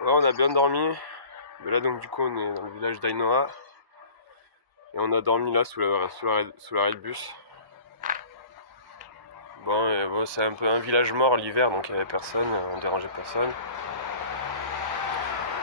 Ouais, on a bien dormi. Mais là donc du coup on est dans le village d'Ainoa. Et on a dormi là sous l'arrêt de bus. Bon, c'est un peu un village mort l'hiver, donc il n'y avait personne, on dérangeait personne.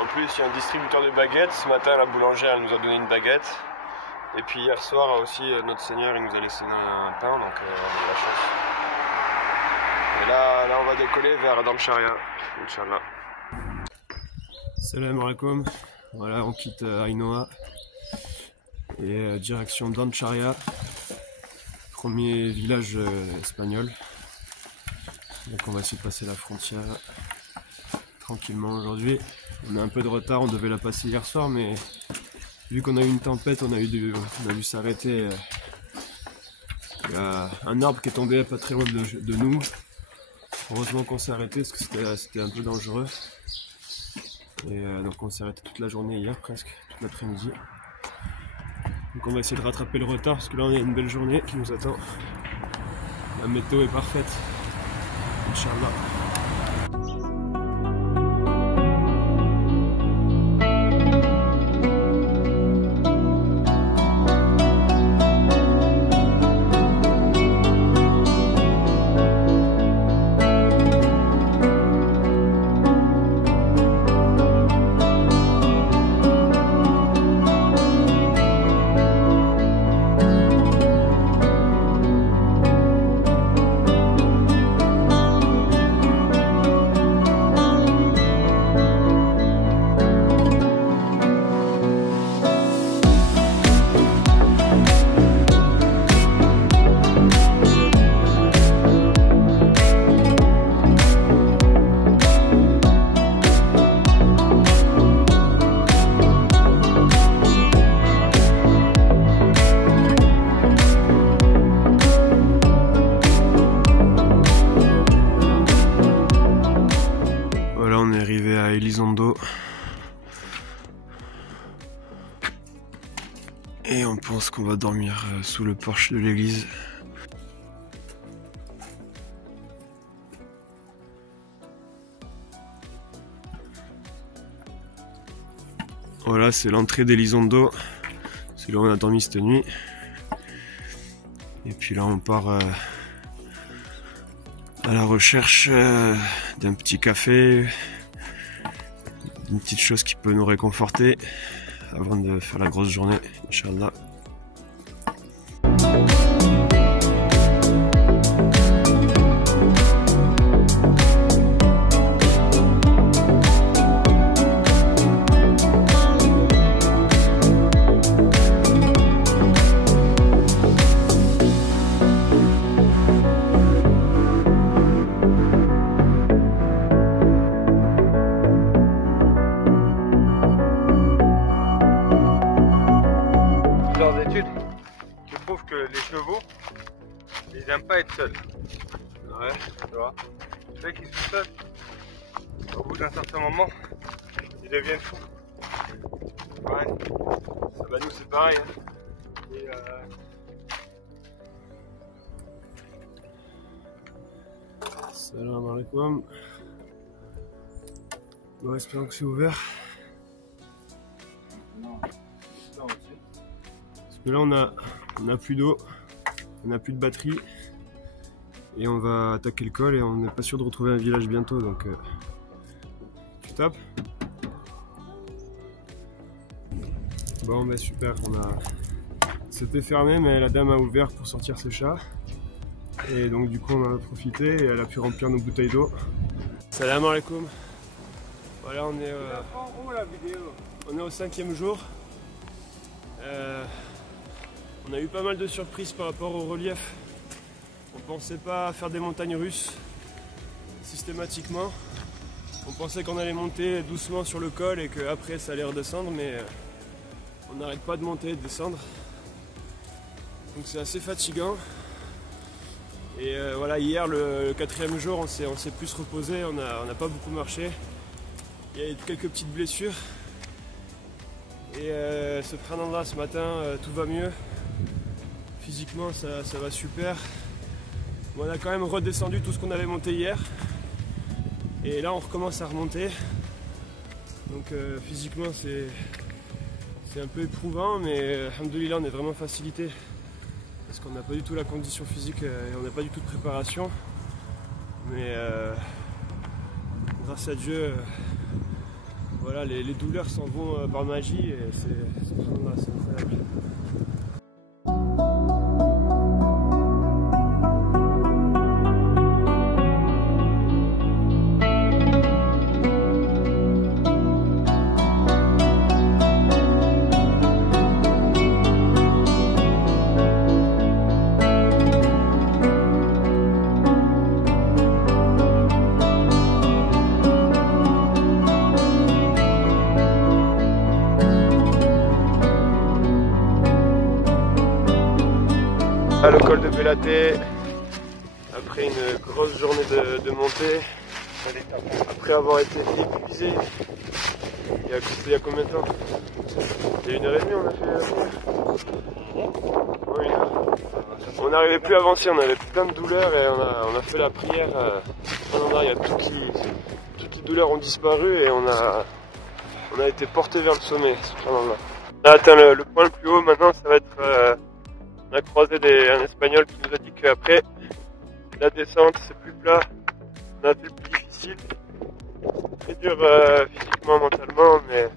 En plus il y a un distributeur de baguettes. Ce matin la boulangère elle nous a donné une baguette. Et puis hier soir aussi notre Seigneur il nous a laissé un pain, donc on a eu la chance. Et là on va décoller vers Damcharia, Inch'Allah. Salam alaikum. Voilà, on quitte Ainoa et direction Damcharia, premier village espagnol. Donc on va essayer de passer la frontière tranquillement aujourd'hui. On a un peu de retard, on devait la passer hier soir, mais vu qu'on a eu une tempête, on a dû s'arrêter. Il y a un arbre qui est tombé pas très loin de nous. Heureusement qu'on s'est arrêté parce que c'était un peu dangereux. Et donc on s'est arrêté toute la journée hier presque, toute l'après-midi. Donc on va essayer de rattraper le retard parce que là on a une belle journée qui nous attend. La météo est parfaite. Inch'Allah. Elizondo et on pense qu'on va dormir sous le porche de l'église. Voilà, c'est l'entrée d'Elizondo, c'est là où on a dormi cette nuit. Et puis là on part à la recherche d'un petit café, une petite chose qui peut nous réconforter avant de faire la grosse journée, Inch'Allah. Études qui prouvent que les chevaux ils n'aiment pas être seuls. Ouais, tu vois. Dès qu'ils sont seuls, au bout d'un certain moment, ils deviennent fous. Ouais. Ça, bah nous c'est pareil. Hein. Et Salam alaikum. Bon, espérons que c'est ouvert. Parce que là on a plus d'eau, on a plus de batterie et on va attaquer le col et on n'est pas sûr de retrouver un village bientôt, donc tu tapes. Bon bah super, c'était fermé mais la dame a ouvert pour sortir ses chats et donc du coup on en a profité et elle a pu remplir nos bouteilles d'eau. Salam alaikum. Voilà, on est au 5e jour. On a eu pas mal de surprises par rapport au relief. On pensait pas faire des montagnes russes systématiquement. On pensait qu'on allait monter doucement sur le col et qu'après ça allait redescendre, mais on n'arrête pas de monter et de descendre. Donc c'est assez fatigant. Et voilà, hier le 4e jour on s'est plus reposé, on n'a pas beaucoup marché. Il y a eu quelques petites blessures. Et subhanallah, ce matin tout va mieux. Physiquement ça va super. On a quand même redescendu tout ce qu'on avait monté hier. Et là on recommence à remonter. Donc physiquement c'est un peu éprouvant, mais alhamdoulilah on est vraiment facilité parce qu'on n'a pas du tout la condition physique et on n'a pas du tout de préparation. Mais grâce à Dieu, voilà, les douleurs s'en vont par magie et c'est incroyable. Le col de Bellaté, après une grosse journée de montée, après avoir été épuisé, il y a combien de temps? Il y a 1h30 on a fait. Ouais, 1 heure. On n'arrivait plus à avancer, on avait plein de douleurs et on a fait la prière. Il y a toutes les douleurs ont disparu et on a été porté vers le sommet. On a atteint le point le plus haut, maintenant ça va être. On a croisé un Espagnol qui nous a dit qu'après la descente c'est plus plat, on a fait le plus difficile, très dur physiquement, mentalement, mais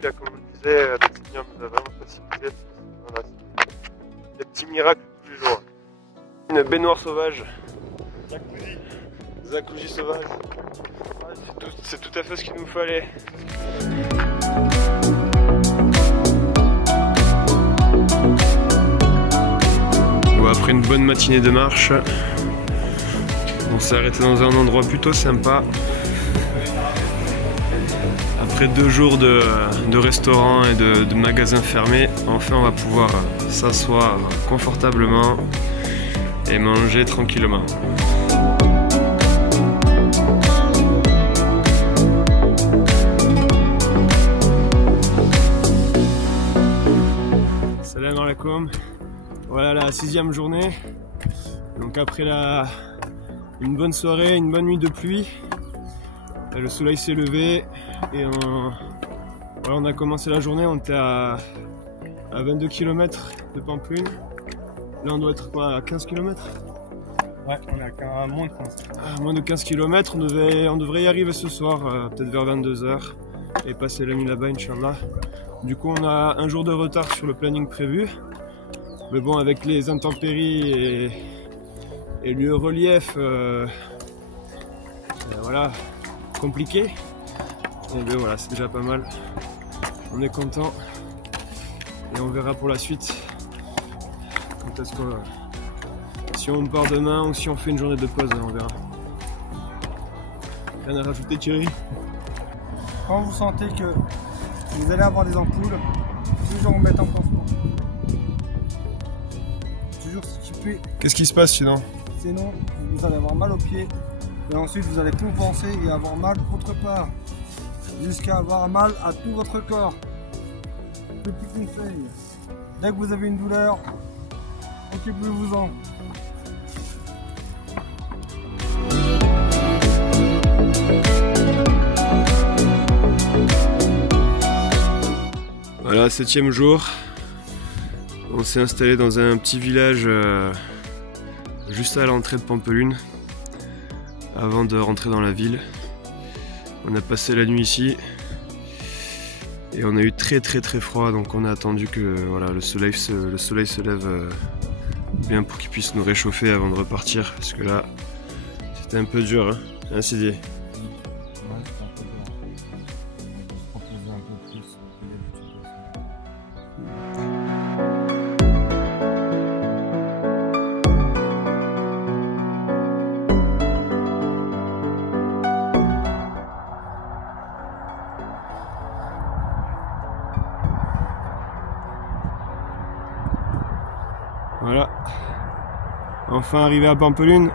comme on disait, le Seigneur nous a vraiment facilité. Voilà, des petits miracles tous les jours. Une baignoire sauvage, jacuzzi sauvage, c'est tout à fait ce qu'il nous fallait. Après une bonne matinée de marche, on s'est arrêté dans un endroit plutôt sympa. Après 2 jours de restaurants et de magasins fermés, enfin on va pouvoir s'asseoir confortablement et manger tranquillement. Salam alaikum. Voilà la 6e journée, donc après une bonne soirée, une bonne nuit de pluie, le soleil s'est levé et on a commencé la journée, on était à 22 km de Pampelune, là on doit être à 15 km. Ouais, on est à moins de 15. Moins de 15 km, on devrait y arriver ce soir, peut-être vers 22 h et passer la nuit là-bas, Inch'Allah. Du coup on a un jour de retard sur le planning prévu. Mais bon, avec les intempéries et le relief, voilà, compliqué. Et bien voilà, c'est déjà pas mal. On est content et on verra pour la suite. Quand est-ce que si on part demain ou si on fait une journée de pause, on verra. Rien à rajouter, Thierry? Quand vous sentez que vous allez avoir des ampoules, toujours vous mettre en pansement. Qu'est-ce qui se passe sinon? Sinon, vous allez avoir mal aux pieds et ensuite vous allez compenser et avoir mal autre part jusqu'à avoir mal à tout votre corps. Petit conseil, dès que vous avez une douleur, occupez-vous-en. Voilà, 7e jour. On s'est installé dans un petit village juste à l'entrée de Pampelune avant de rentrer dans la ville. On a passé la nuit ici et on a eu très froid, donc on a attendu que voilà, le soleil se lève bien pour qu'il puisse nous réchauffer avant de repartir, parce que là c'était un peu dur, hein, Sidi. Voilà, enfin arrivé à Pampelune.